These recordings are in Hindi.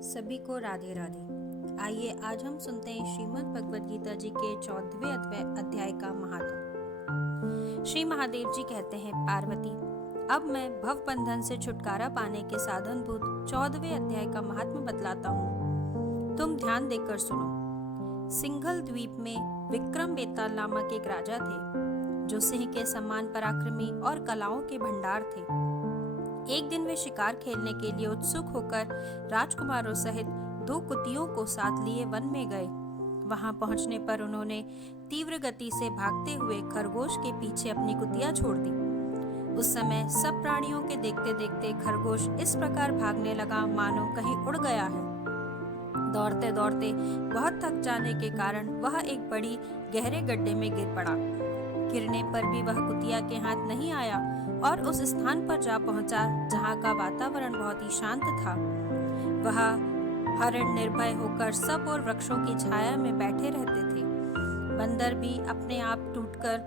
सभी को राधे राधे। आइए आज हम सुनते हैं श्रीमद् भगवद गीता जी के 14वें अध्याय का महात्म। श्री महादेव जी कहते हैं, पार्वती, अब मैं भव बंधन से छुटकारा पाने के साधनभूत 14वें अध्याय का महात्म बतलाता हूँ। तुम ध्यान देकर सुनो। सिंघल द्वीप में विक्रम बेताल नामक एक राजा थे, जो सिंह के समान पराक्रमी और कलाओं के भंडार थे। एक दिन वे शिकार खेलने के लिए उत्सुक होकर राजकुमारों सहित 2 कुतियों को साथ लिए वन में गए। वहां पहुंचने पर उन्होंने तीव्र गति से भागते हुए खरगोश के पीछे अपनी कुतिया छोड़ दी। उस समय सब प्राणियों के देखते देखते खरगोश इस प्रकार भागने लगा मानो कहीं उड़ गया है। दौड़ते दौड़ते बहुत थक जाने के कारण वह एक बड़ी गहरे गड्ढे में गिर पड़ा। गिरने पर भी वह कुतिया के हाथ नहीं आया और उस स्थान पर जा पहुंचा जहां का वातावरण बहुत ही शांत था। वह हरण निर्भय होकर सब और वृक्षों की छाया में बैठे रहते थे। बंदर भी अपने आप टूटकर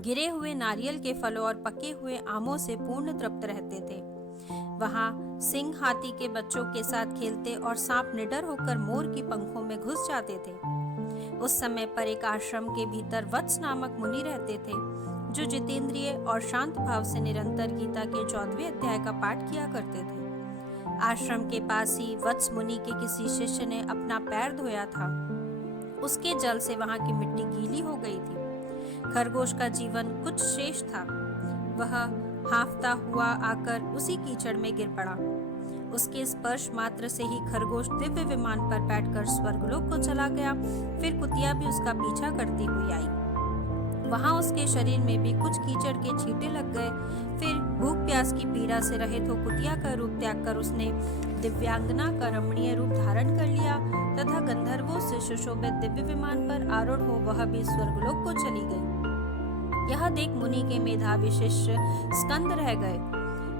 गिरे हुए नारियल के फलों और पके हुए आमों से पूर्ण तृप्त रहते थे। वहां सिंह हाथी के बच्चों के साथ खेलते और सांप निडर होकर मोर की पंखों में घुस जाते थे। उस समय पर एक आश्रम के भीतर वत्स नामक मुनि रहते थे, जो जितेंद्रिय और शांत भाव से निरंतर गीता के 14वें अध्याय का पाठ किया करते थे। आश्रम के पास ही वत्स मुनि के किसी शिष्य ने अपना पैर धोया था। उसके जल से वहां की मिट्टी गीली हो गई थी। खरगोश का जीवन कुछ शेष था। वह हांफता हुआ आकर उसी कीचड़ में गिर पड़ा। उसके स्पर्श मात्र से ही खरगोश दिव्य विमान पर बैठकर स्वर्गलोक को चला गया। फिर कुतिया भी उसका पीछा करती हुई आई। वहां उसके शरीर में भी कुछ कीचड़ के छींटे लग गए। फिर भूख प्यास की पीड़ा से रहित हो कुतिया का रूप त्याग कर उसने दिव्यांगना का रमणीय रूप धारण कर लिया तथा गंधर्वों से सुशोभित दिव्य विमान पर आरूढ़ हो वह भी स्वर्गलोक को चली गई। यह देख मुनि के मेधावी शिष्य स्कंद रह गए।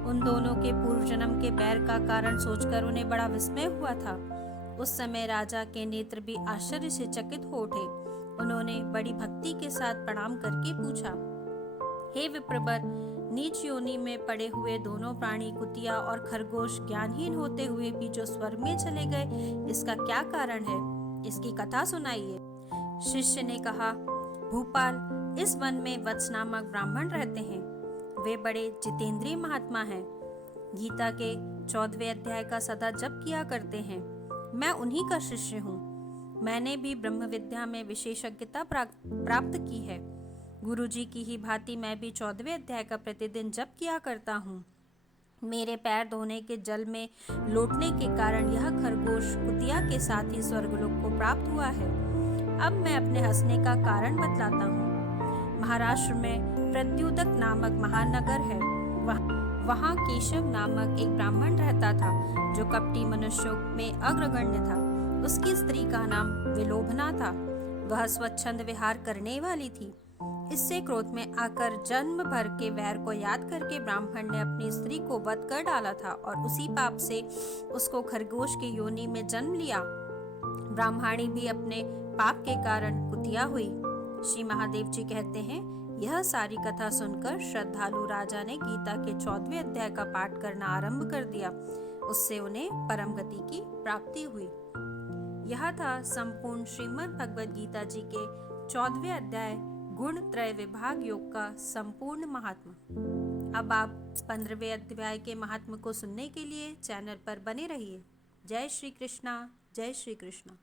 उन दोनों के पूर्व जन्म के बैर का कारण सोचकर उन्हें बड़ा विस्मय हुआ था। उस समय राजा के नेत्र भी आश्चर्य से चकित हो उठे। उन्होंने बड़ी भक्ति के साथ प्रणाम करके पूछा, हे विप्रवर, नीच योनि में पड़े हुए दोनों प्राणी कुतिया और खरगोश ज्ञानहीन होते हुए भी जो स्वर्ग में चले गए, इसका क्या कारण है? इसकी कथा सुनाइए। शिष्य ने कहा, भूपाल, इस वन में वत्स नामक ब्राह्मण रहते हैं। वे बड़े जितेंद्रिय महात्मा हैं। गीता के 14वें अध्याय का सदा जप किया करते हैं। मैं उन्हीं का शिष्य हूँ। मैंने भी ब्रह्म विद्या में विशेषज्ञता प्राप्त की है। गुरुजी की ही भांति मैं भी 14वें अध्याय का प्रतिदिन जप किया करता हूँ। मेरे पैर धोने के जल में लौटने के कारण यह खरगोश कुतिया के साथ ही स्वर्गलोक को प्राप्त हुआ है। अब मैं अपने हंसने का कारण बतलाता हूँ। महाराष्ट्र में प्रद्युदक नामक महानगर है। वहाँ केशव नामक एक ब्राह्मण रहता था, जो कपटी मनुष्यों में अग्रगण्य था। उसकी स्त्री का नाम विलोभना था। वह स्वच्छंद विहार करने वाली थी। इससे क्रोध में आकर जन्म भर के वैर को याद करके ब्राह्मण ने अपनी स्त्री को वध कर डाला था और उसी पाप से उसको खरगोश की योनि में जन्म लिया। ब्राह्मणी भी अपने पाप के कारण कुतिया हुई। श्री महादेव जी कहते हैं, यह सारी कथा सुनकर श्रद्धालु राजा ने गीता के 14वें अध्याय का पाठ करना आरंभ कर दिया। उससे उन्हें परम गति की प्राप्ति हुई। यह था संपूर्ण श्रीमद् भगवद गीता जी के 14वें अध्याय गुण त्रय विभाग योग का संपूर्ण महात्मा। अब आप 15वें अध्याय के महात्मा को सुनने के लिए चैनल पर बने रहिए। जय श्री कृष्णा, जय श्री कृष्णा।